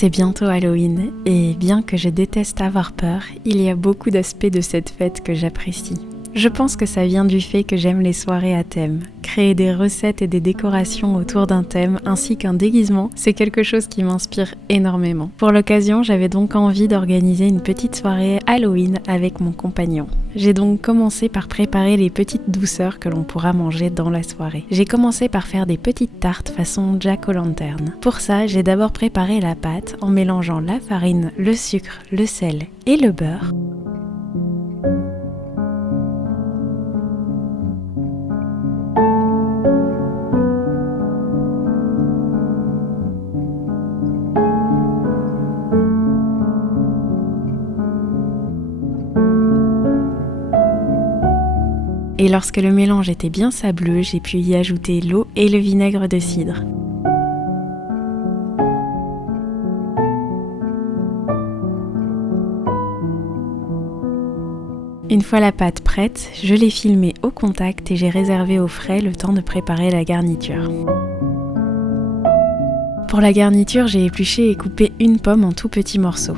C'est bientôt Halloween et bien que je déteste avoir peur, il y a beaucoup d'aspects de cette fête que j'apprécie. Je pense que ça vient du fait que j'aime les soirées à thème. Créer des recettes et des décorations autour d'un thème ainsi qu'un déguisement, c'est quelque chose qui m'inspire énormément. Pour l'occasion, j'avais donc envie d'organiser une petite soirée Halloween avec mon compagnon. J'ai donc commencé par préparer les petites douceurs que l'on pourra manger dans la soirée. J'ai commencé par faire des petites tartes façon Jack-o'-lantern. Pour ça, j'ai d'abord préparé la pâte en mélangeant la farine, le sucre, le sel et le beurre. Et lorsque le mélange était bien sableux, j'ai pu y ajouter l'eau et le vinaigre de cidre. Une fois la pâte prête, je l'ai filmée au contact et j'ai réservé au frais le temps de préparer la garniture. Pour la garniture, j'ai épluché et coupé une pomme en tout petits morceaux.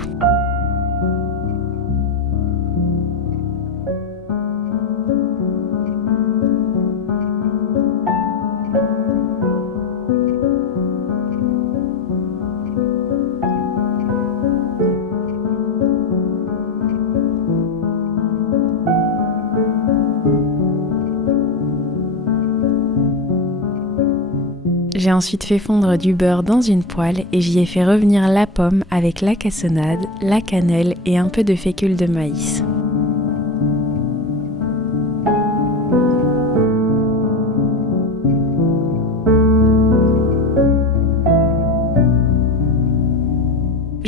J'ai ensuite fait fondre du beurre dans une poêle et j'y ai fait revenir la pomme avec la cassonade, la cannelle et un peu de fécule de maïs.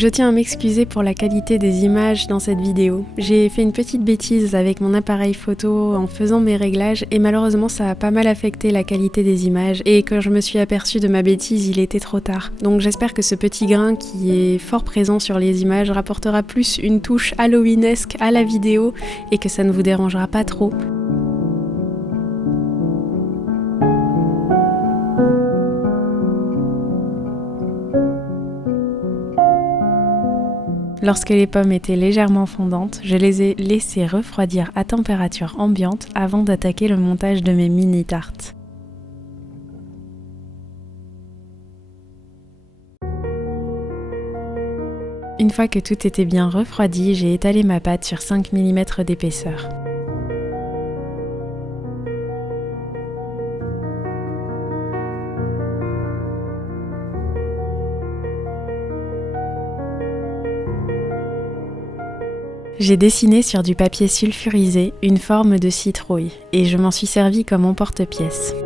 Je tiens à m'excuser pour la qualité des images dans cette vidéo. J'ai fait une petite bêtise avec mon appareil photo en faisant mes réglages et malheureusement ça a pas mal affecté la qualité des images et quand je me suis aperçue de ma bêtise, il était trop tard. Donc j'espère que ce petit grain qui est fort présent sur les images rapportera plus une touche halloweenesque à la vidéo et que ça ne vous dérangera pas trop. Lorsque les pommes étaient légèrement fondantes, je les ai laissées refroidir à température ambiante avant d'attaquer le montage de mes mini-tartes. Une fois que tout était bien refroidi, j'ai étalé ma pâte sur 5 mm d'épaisseur. J'ai dessiné sur du papier sulfurisé une forme de citrouille et je m'en suis servi comme emporte-pièce.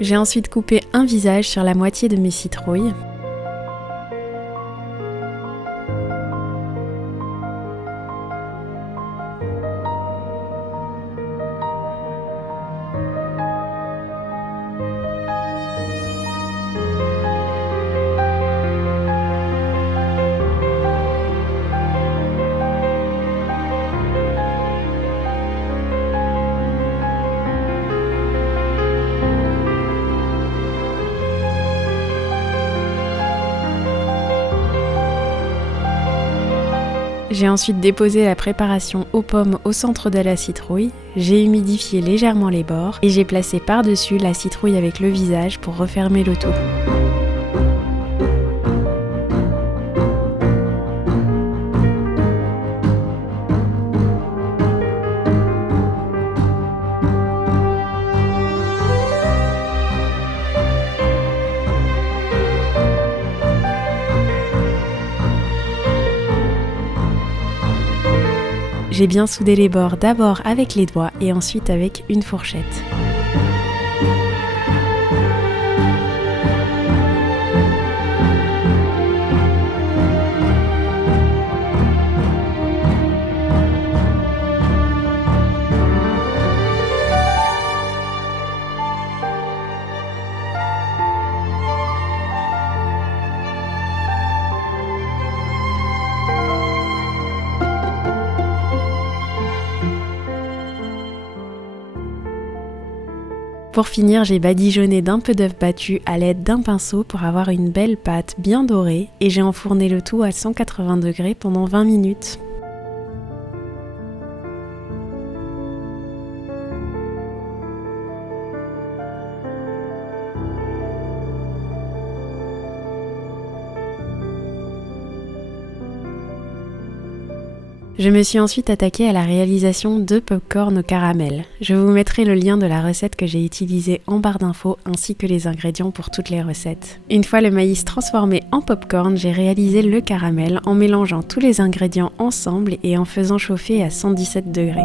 J'ai ensuite coupé un visage sur la moitié de mes citrouilles. J'ai ensuite déposé la préparation aux pommes au centre de la citrouille, j'ai humidifié légèrement les bords et j'ai placé par-dessus la citrouille avec le visage pour refermer le tout. J'ai bien soudé les bords d'abord avec les doigts et ensuite avec une fourchette. Pour finir, j'ai badigeonné d'un peu d'œuf battu à l'aide d'un pinceau pour avoir une belle pâte bien dorée et j'ai enfourné le tout à 180 degrés pendant 20 minutes. Je me suis ensuite attaquée à la réalisation de pop-corn au caramel. Je vous mettrai le lien de la recette que j'ai utilisée en barre d'infos ainsi que les ingrédients pour toutes les recettes. Une fois le maïs transformé en pop-corn, j'ai réalisé le caramel en mélangeant tous les ingrédients ensemble et en faisant chauffer à 117 degrés.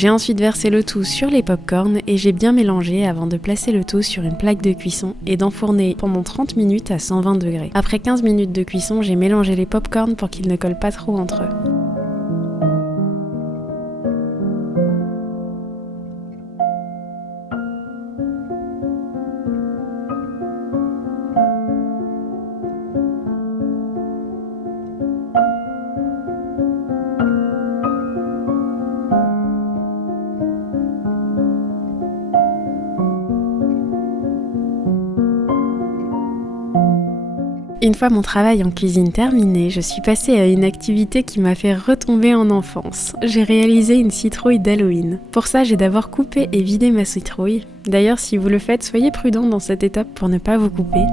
J'ai ensuite versé le tout sur les pop-corns et j'ai bien mélangé avant de placer le tout sur une plaque de cuisson et d'enfourner pendant 30 minutes à 120 degrés. Après 15 minutes de cuisson, j'ai mélangé les pop-corns pour qu'ils ne collent pas trop entre eux. Une fois mon travail en cuisine terminé, je suis passée à une activité qui m'a fait retomber en enfance. J'ai réalisé une citrouille d'Halloween. Pour ça, j'ai d'abord coupé et vidé ma citrouille. D'ailleurs, si vous le faites, soyez prudent dans cette étape pour ne pas vous couper.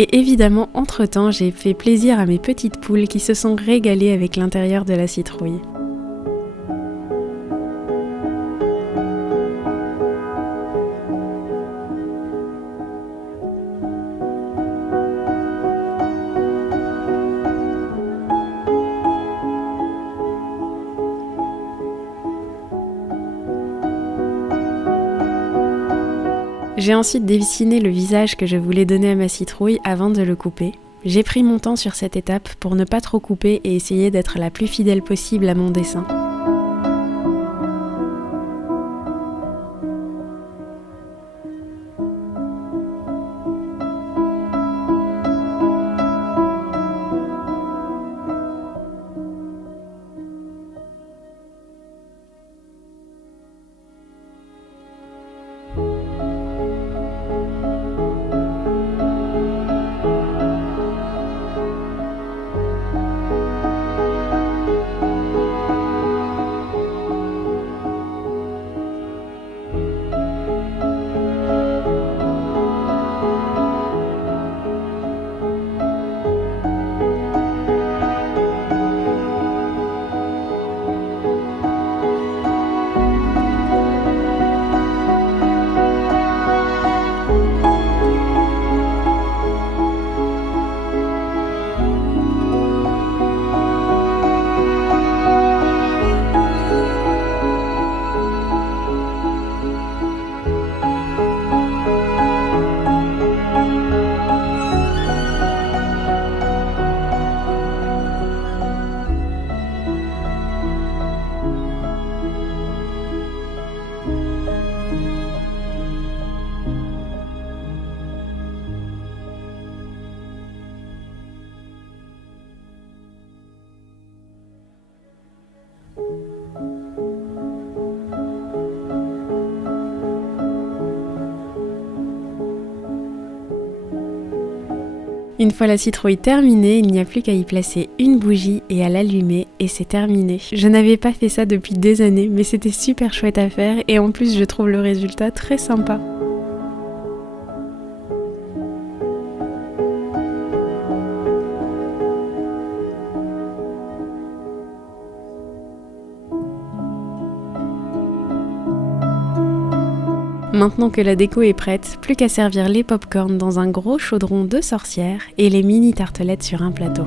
Et évidemment, entre-temps, j'ai fait plaisir à mes petites poules qui se sont régalées avec l'intérieur de la citrouille. J'ai ensuite dessiné le visage que je voulais donner à ma citrouille avant de le couper. J'ai pris mon temps sur cette étape pour ne pas trop couper et essayer d'être la plus fidèle possible à mon dessin. Une fois la citrouille terminée, il n'y a plus qu'à y placer une bougie et à l'allumer et c'est terminé. Je n'avais pas fait ça depuis des années, mais c'était super chouette à faire et en plus je trouve le résultat très sympa. Maintenant que la déco est prête, plus qu'à servir les pop-corn dans un gros chaudron de sorcière et les mini tartelettes sur un plateau.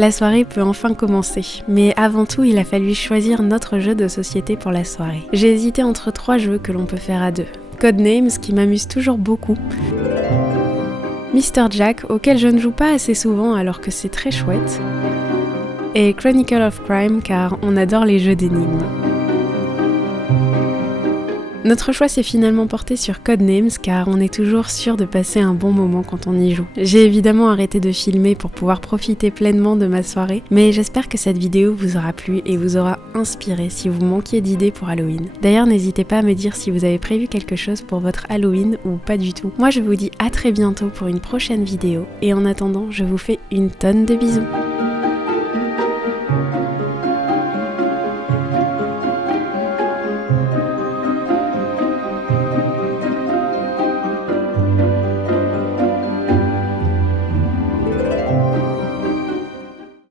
La soirée peut enfin commencer, mais avant tout il a fallu choisir notre jeu de société pour la soirée. J'ai hésité entre 3 jeux que l'on peut faire à 2. Codenames qui m'amuse toujours beaucoup, Mr. Jack auquel je ne joue pas assez souvent alors que c'est très chouette, et Chronicle of Crime car on adore les jeux d'énigmes. Notre choix s'est finalement porté sur Codenames car on est toujours sûr de passer un bon moment quand on y joue. J'ai évidemment arrêté de filmer pour pouvoir profiter pleinement de ma soirée, mais j'espère que cette vidéo vous aura plu et vous aura inspiré si vous manquiez d'idées pour Halloween. D'ailleurs, n'hésitez pas à me dire si vous avez prévu quelque chose pour votre Halloween ou pas du tout. Moi je vous dis à très bientôt pour une prochaine vidéo et en attendant, je vous fais une tonne de bisous.